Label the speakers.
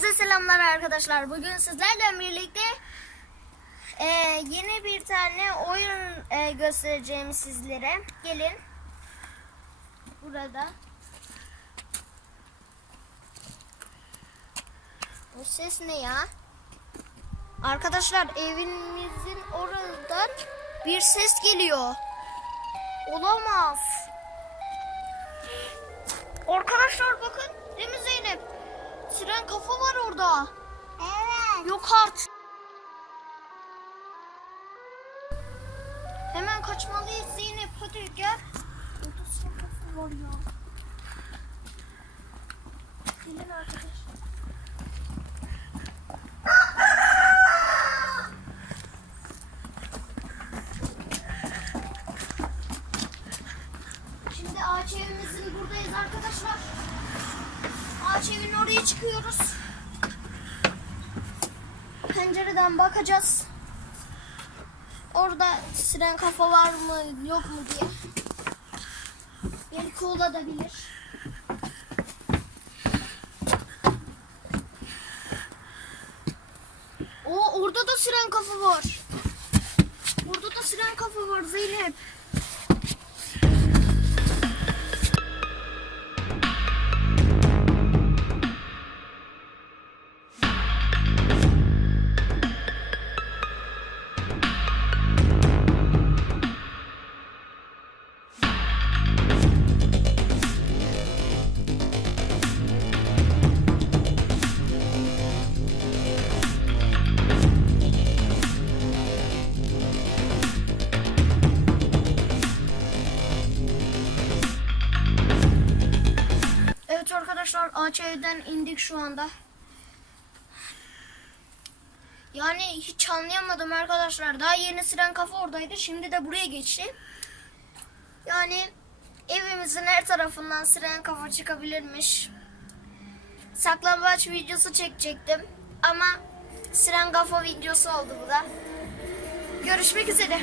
Speaker 1: Hepinize selamlar arkadaşlar. Bugün sizlerle birlikte e, yeni bir tane oyun e, göstereceğim sizlere. Gelin. Burada. Bu ses ne ya? Arkadaşlar evimizin oradan bir ses geliyor. Olamaz. Arkadaşlar bakın. Siren kafa var orada.
Speaker 2: Evet.
Speaker 1: Yok art. Hemen kaçmalıyız Zeynep. Hadi gel. Orada siren kafa var ya. Gelin arkadaşlar. Şimdi ağaç evimizin buradayız arkadaşlar. Ağaç evinin oraya çıkıyoruz. Pencereden bakacağız. Orada siren kafa var mı yok mu diye. Beni kovalayabilir. O orada da siren kafa var. Orada da siren kafa var Zeynep. Arkadaşlar ağaç evden indik şu anda. Yani hiç anlayamadım arkadaşlar. Daha yeni siren kafa oradaydı. Şimdi de buraya geçti. Yani evimizin her tarafından siren kafa çıkabilirmiş. Saklambaç videosu çekecektim. Ama siren kafa videosu oldu bu da. Görüşmek üzere.